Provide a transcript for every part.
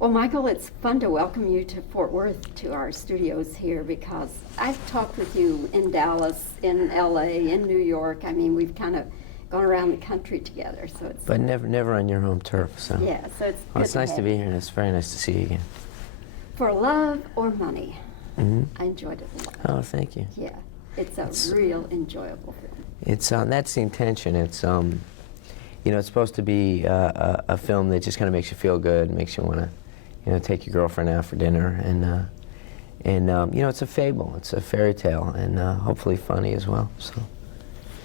Well, Michael, it's fun to welcome you to Fort Worth, to our studios here, because I've talked with you in Dallas, in LA, in New York. I mean, we've kind of gone around the country together, so it's... But never on your home turf, so... Yeah, so it's Well, it's good nice to be here, and it's very nice to see you again. For love or money, Mm-hmm. I enjoyed it a lot. Oh, thank you. Yeah, it's a real enjoyable film. It's that's the intention. It's you know, it's supposed to be a film that just kind of makes you feel good, makes you want to, you know, take your girlfriend out for dinner, and you know, it's a fable, it's a fairy tale, and hopefully funny as well. So.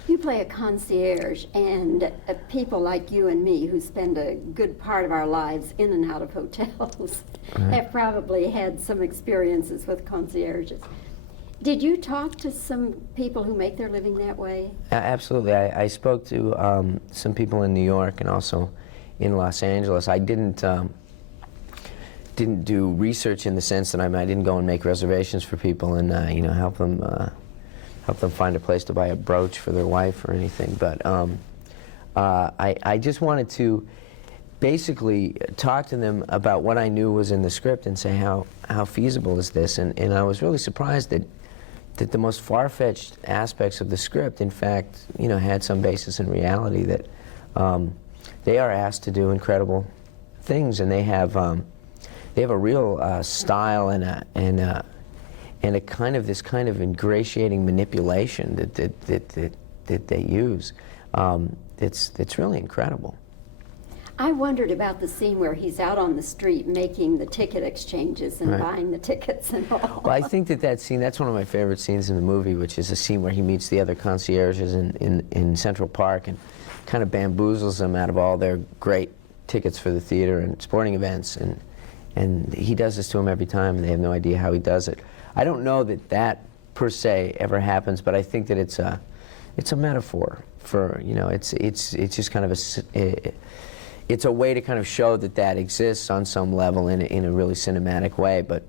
You play a concierge, and people like you and me who spend a good part of our lives in and out of hotels have probably had some experiences with concierges. Did you talk to some people who make their living that way? Absolutely. I spoke to some people in New York and also in Los Angeles. I didn't do research in the sense that I didn't go and make reservations for people and you know, help them find a place to buy a brooch for their wife or anything. But I just wanted to basically talk to them about what I knew was in the script and say how feasible is this. And I was really surprised that the most far-fetched aspects of the script, in fact, you know, had some basis in reality. That they are asked to do incredible things, and they have a real style and a kind of this kind of ingratiating manipulation that they use. It's really incredible. I wondered about the scene where he's out on the street making the ticket exchanges and buying the tickets and all. Well, I think that scene, that's one of my favorite scenes in the movie, which is a scene where he meets the other concierges in Central Park and kind of bamboozles them out of all their great tickets for the theater and sporting events. And he does this to them every time, and they have no idea how he does it. I don't know that per se ever happens, but I think that it's a metaphor for, you know, it's just kind of it's a way to kind of show that exists on some level in a really cinematic way. But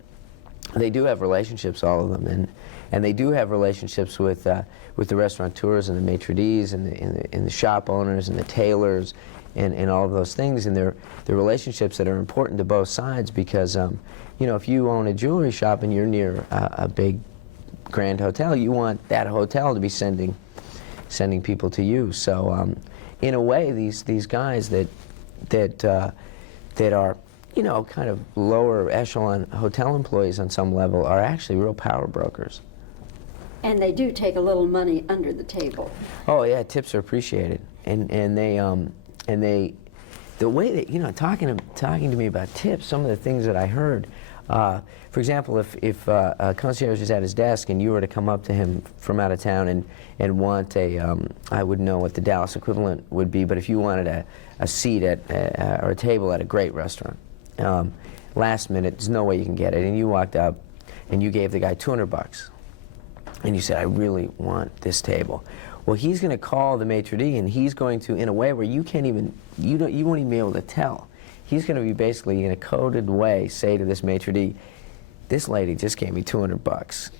they do have relationships, all of them, and they do have relationships with the restaurateurs and the maitre d's and the shop owners and the tailors and all of those things, and they're relationships that are important to both sides because you know, if you own a jewelry shop and you're near a big grand hotel, you want that hotel to be sending people to you. So in a way, these guys that are, you know, kind of lower echelon hotel employees on some level are actually real power brokers. And they do take a little money under the table. Oh yeah, tips are appreciated, and they the way that, you know, talking to me about tips, some of the things that I heard. For example, if a concierge is at his desk and you were to come up to him from out of town and want I wouldn't know what the Dallas equivalent would be, but if you wanted a seat at or a table at a great restaurant, last minute, there's no way you can get it, and you walked up and you gave the guy $200, and you said, I really want this table. Well, he's going to call the maitre d', and he's going to, in a way where you can't even, you won't even be able to tell. He's going to be basically, in a coded way, say to this maitre d', this lady just gave me $200.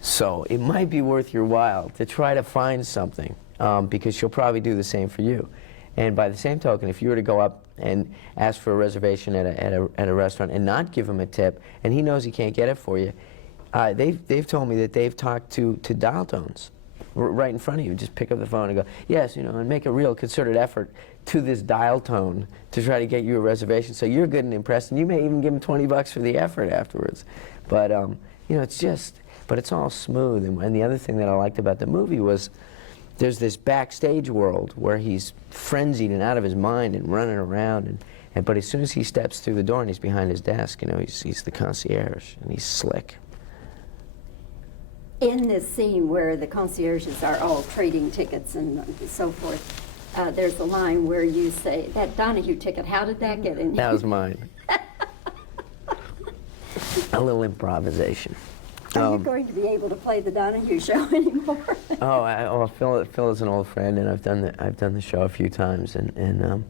So it might be worth your while to try to find something, because she'll probably do the same for you. And by the same token, if you were to go up and ask for a reservation at a restaurant and not give him a tip, and he knows he can't get it for you, they've told me that they've talked to dial tones right in front of you. Just pick up the phone and go, yes, you know, and make a real concerted effort to this dial tone to try to get you a reservation. So you're good and impressed, and you may even give them $20 for the effort afterwards. But you know, but it's all smooth. And the other thing that I liked about the movie was there's this backstage world where he's frenzied and out of his mind and running around, but as soon as he steps through the door and he's behind his desk, you know, he's the concierge and he's slick. In this scene where the concierges are all trading tickets and so forth, there's a line where you say, that Donahue ticket, how did that get in here? That was mine. A little improvisation. Are you going to be able to play the Donahue show anymore? Phil is an old friend, and I've done the show a few times, and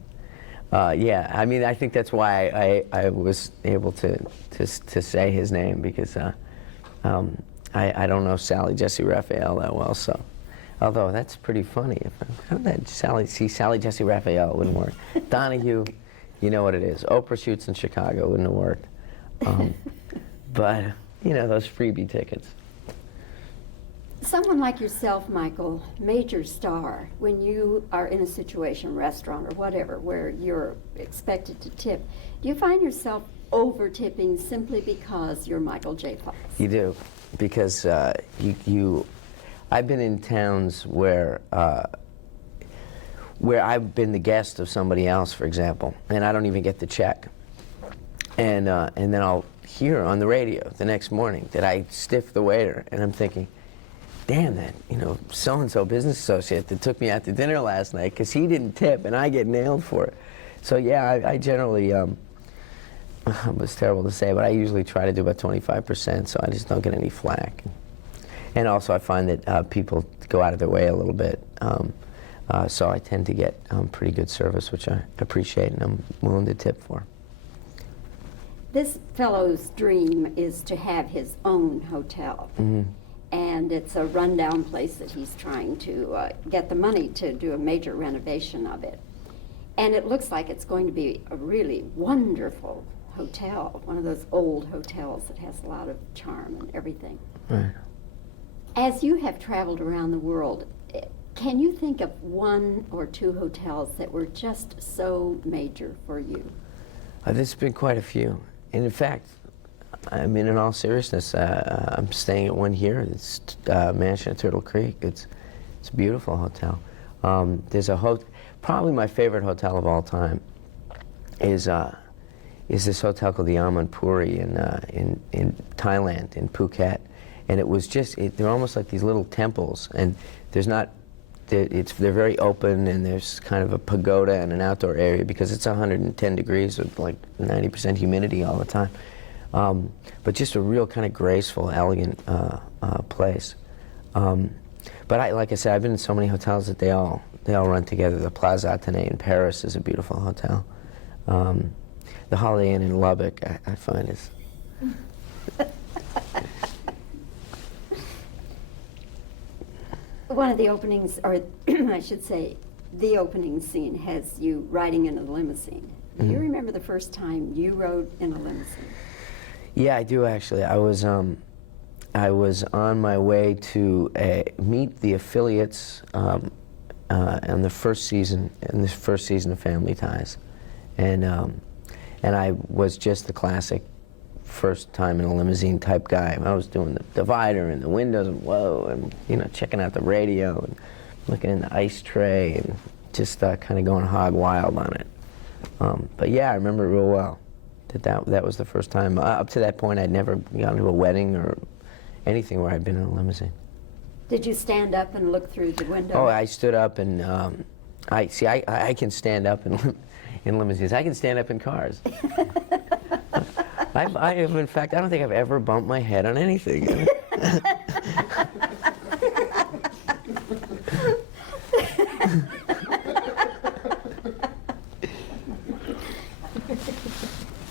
yeah, I mean, I think that's why I was able to say his name, because I don't know Sally Jesse Raphael that well, so. Although that's pretty funny. How did that Sally Jesse Raphael wouldn't work? Donahue, You know what it is. Oprah shoots in Chicago, wouldn't have worked. But, you know, those freebie tickets. Someone like yourself, Michael, major star, when you are in a situation, restaurant or whatever, where you're expected to tip, do you find yourself over-tipping simply because you're Michael J. Fox? You do, because I've been in towns where I've been the guest of somebody else, for example, and I don't even get the check. And then I'll hear on the radio the next morning that I stiffed the waiter, and I'm thinking, damn, that, you know, so-and-so business associate that took me out to dinner last night because he didn't tip and I get nailed for it. So yeah, I generally, it was terrible to say, but I usually try to do about 25%, so I just don't get any flack. And also I find that people go out of their way a little bit, so I tend to get pretty good service, which I appreciate and I'm willing to tip for. This fellow's dream is to have his own hotel. Mm-hmm. And it's a rundown place that he's trying to get the money to do a major renovation of it. And it looks like it's going to be a really wonderful hotel, one of those old hotels that has a lot of charm and everything. Right. As you have traveled around the world, can you think of one or two hotels that were just so major for you? There's been quite a few. And in fact, I mean, in all seriousness, I'm staying at one here. It's Mansion at Turtle Creek. It's a beautiful hotel. There's a probably my favorite hotel of all time is this hotel called the Amanpuri in Thailand, in Phuket. And it was just, they're almost like these little temples, and there's not, they're very open, and there's kind of a pagoda and an outdoor area because it's 110 degrees with like 90% humidity all the time. But just a real kind of graceful, elegant place. But like I said, I've been in so many hotels that they all run together. The Plaza Athénée in Paris is a beautiful hotel. The Holiday Inn in Lubbock, I find is. One of the openings, or I should say, the opening scene has you riding in a limousine. Do you remember the first time you rode in a limousine? Yeah, I do actually. I was on my way to meet the affiliates in the first season of Family Ties, and I was just the classic first time in a limousine type guy. I was doing the divider and the windows and whoa, and you know, checking out the radio and looking in the ice tray and just kind of going hog wild on it. But yeah, I remember it real well. That was the first time. Up to that point, I'd never gone to a wedding or anything where I'd been in a limousine. Did you stand up and look through the window? Oh, I stood up and I can stand up in limousines. I can stand up in cars. I have, in fact, I don't think I've ever bumped my head on anything.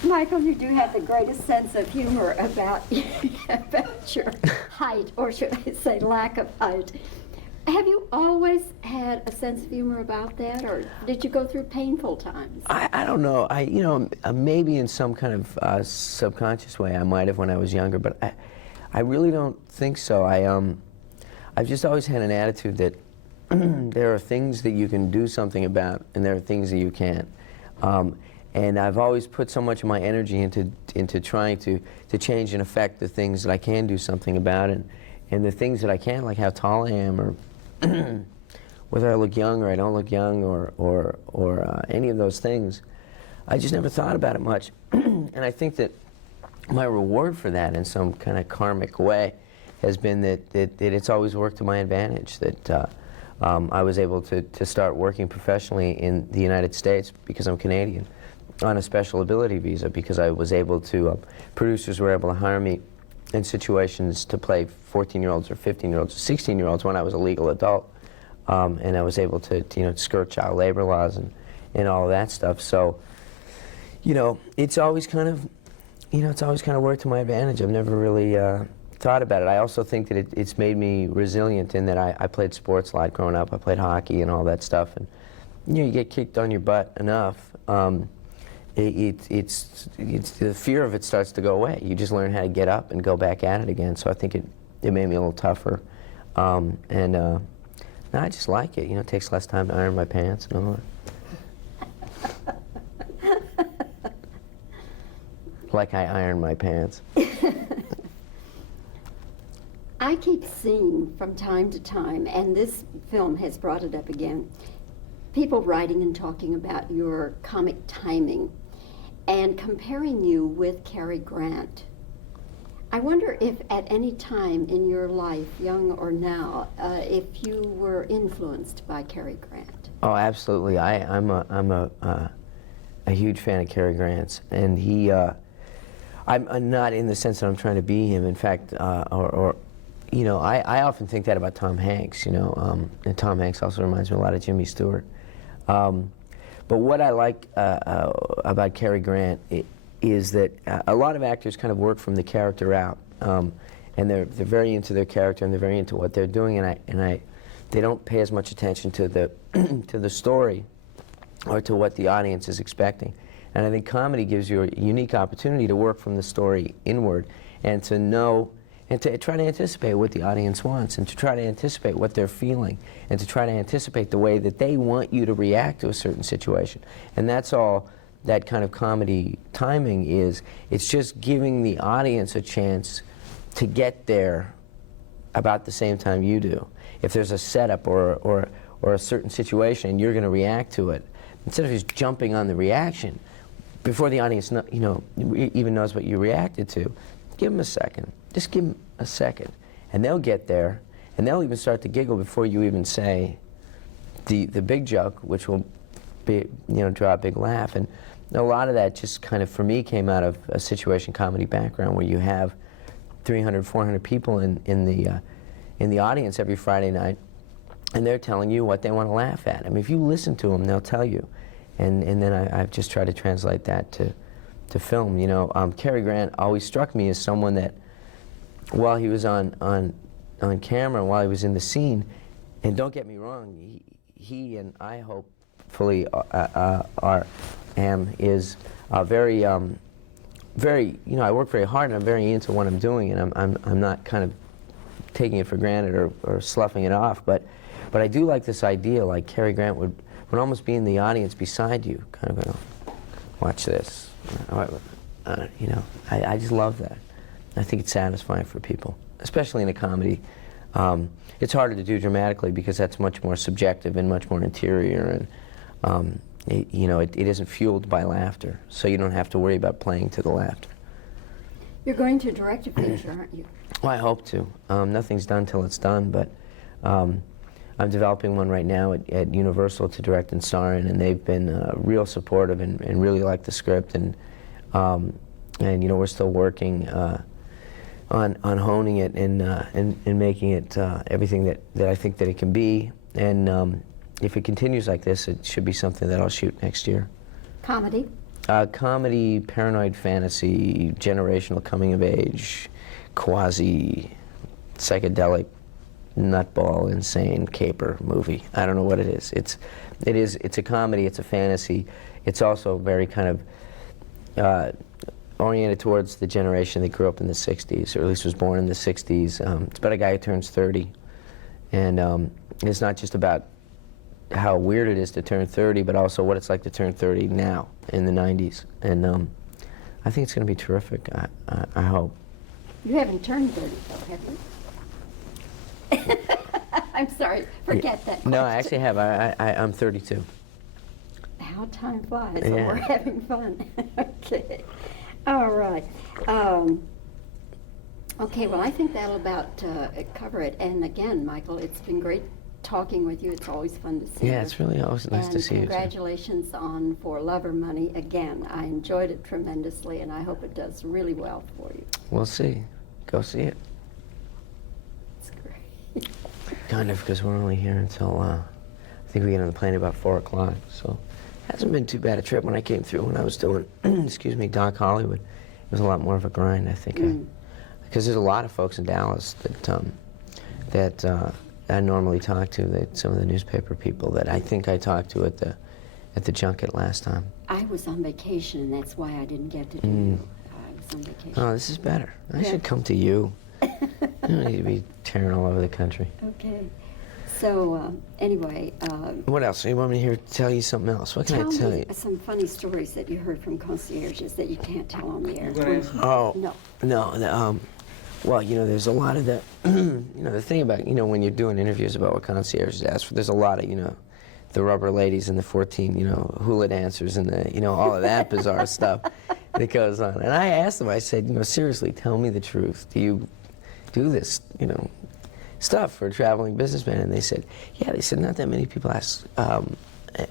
Michael, you do have the greatest sense of humor about your height, or should I say lack of height. Have you always had a sense of humor about that, or did you go through painful times? I don't know. Maybe in some kind of subconscious way I might have when I was younger, but I really don't think so. I've just always had an attitude that there are things that you can do something about, and there are things that you can't. And I've always put so much of my energy into trying to change and affect the things that I can do something about, and the things that I can't, like how tall I am, or whether I look young or I don't look young, or any of those things. I just never thought about it much. And I think that my reward for that in some kind of karmic way has been that it's always worked to my advantage, that I was able to start working professionally in the United States because I'm Canadian on a special ability visa, because I was able to, producers were able to hire me in situations to play 14-year-olds or 15-year-olds or 16-year-olds when I was a legal adult, and I was able to skirt child labor laws and all of that stuff. So, it's always kind of, worked to my advantage. I've never really thought about it. I also think that it's made me resilient in that I played sports a lot growing up. I played hockey and all that stuff, and you get kicked on your butt enough, it's the fear of it starts to go away. You just learn how to get up and go back at it again. So I think it made me a little tougher, and no, I just like it. You know, it takes less time to iron my pants and all that. Like I iron my pants. I keep seeing from time to time, and this film has brought it up again, people writing and talking about your comic timing and comparing you with Cary Grant. I wonder if at any time in your life, young or now, if you were influenced by Cary Grant. Oh, absolutely. I'm a huge fan of Cary Grant's, and he. I'm not in the sense that I'm trying to be him. In fact, you know, I often think that about Tom Hanks. You know, and Tom Hanks also reminds me a lot of Jimmy Stewart. But what I like about Cary Grant is that a lot of actors kind of work from the character out, and they're very into their character and they're very into what they're doing, and they don't pay as much attention to the to the story or to what the audience is expecting. And I think comedy gives you a unique opportunity to work from the story inward and to know and to try to anticipate what the audience wants and to try to anticipate what they're feeling and to try to anticipate the way that they want you to react to a certain situation. And that's all that kind of comedy timing is. It's just giving the audience a chance to get there about the same time you do. If there's a setup or a certain situation and you're going to react to it, instead of just jumping on the reaction, before the audience even knows what you reacted to, give them a second. Just give them a second. And they'll get there, and they'll even start to giggle before you even say the big joke, which will be, draw a big laugh. And a lot of that just kind of, for me, came out of a situation comedy background where you have 300, 400 people in the audience every Friday night, and they're telling you what they want to laugh at. I mean, if you listen to them, they'll tell you. And then I've just tried to translate that to film. You know, Cary Grant always struck me as someone that, while he was on camera, while he was in the scene, and don't get me wrong, he and I hopefully is very, very. You know, I work very hard and I'm very into what I'm doing, and I'm not kind of taking it for granted or sloughing it off, but I do like this idea, like Cary Grant would almost be in the audience beside you, kind of going, watch this. You know, I just love that. I think it's satisfying for people, especially in a comedy. It's harder to do dramatically because that's much more subjective and much more interior, and it isn't fueled by laughter, so you don't have to worry about playing to the laughter. You're going to direct a feature, aren't you? Well, I hope to. Nothing's done till it's done, but I'm developing one right now at Universal to direct and star in, and they've been real supportive and really like the script, and you know, we're still working on honing it and making it everything that I think that it can be, and if it continues like this, it should be something that I'll shoot next year. Comedy? Comedy, paranoid fantasy, generational coming of age, quasi psychedelic, nutball, insane caper movie. I don't know what it is. It's a comedy, it's a fantasy. It's also very kind of oriented towards the generation that grew up in the 60s, or at least was born in the 60s. It's about a guy who turns 30. And it's not just about how weird it is to turn 30, but also what it's like to turn 30 now, in the 90s. And I think it's going to be terrific, I hope. You haven't turned 30, though, have you? I'm sorry, forget that question. No, I actually have. I'm 32. How time flies, Yeah. and we're having fun. Okay. All right. Okay, well, I think that'll about cover it. And again, Michael, it's been great talking with you. It's always fun to see you. Yeah, it's really always nice to see you. And congratulations on For Love or Money again. I enjoyed it tremendously, and I hope it does really well for you. We'll see. Go see it. It's great. Kind of, because we're only here until, I think we get on the plane about 4 o'clock, so it hasn't been too bad a trip. When I came through, when I was doing, excuse me, Doc Hollywood, it was a lot more of a grind, I think. Because there's a lot of folks in Dallas that I normally talk to, that some of the newspaper people that I think I talked to at the junket last time. I was on vacation, and that's why I didn't get to do. I was on vacation. Oh, this is better. I Yeah. should come to you. You don't need to be tearing all over the country. Okay. So anyway, What else? You want me to tell you something else? What can tell I tell me you? some funny stories that you heard from concierges that you can't tell on the air. Oh, No. no. Well, there's a lot of the, the thing about, when you're doing interviews about what concierges ask for, there's a lot of, the rubber ladies and the 14, hula dancers and the, all of that bizarre stuff that goes on. And I asked them, I said, seriously, tell me the truth. Do you do this, stuff for a traveling businessman? And they said, yeah, not that many people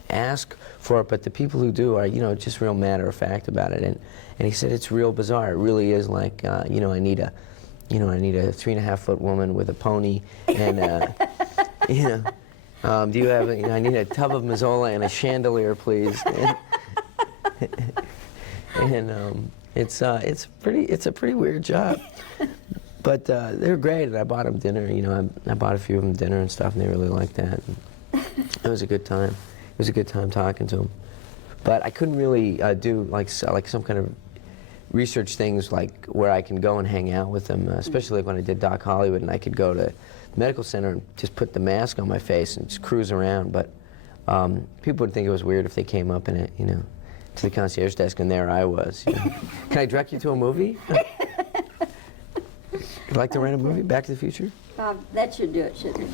ask for it, but the people who do are, just real matter of fact about it. And he said, it's real bizarre. It really is like, I need a 3.5-foot woman with a pony, and do you have? I need a tub of Mazola and a chandelier, please. And it's a pretty weird job, but they're great. And I bought them dinner. I bought a few of them dinner and stuff, and they really liked that. And it was a good time. It was a good time talking to them. But I couldn't really do like some kind of research things like where I can go and hang out with them, especially like when I did Doc Hollywood, and I could go to the medical center and just put the mask on my face and just cruise around. But people would think it was weird if they came up in it, to the concierge desk, and there I was. Can I direct you to a movie? You'd like to rent a movie, Back to the Future? Bob, that should do it, shouldn't it?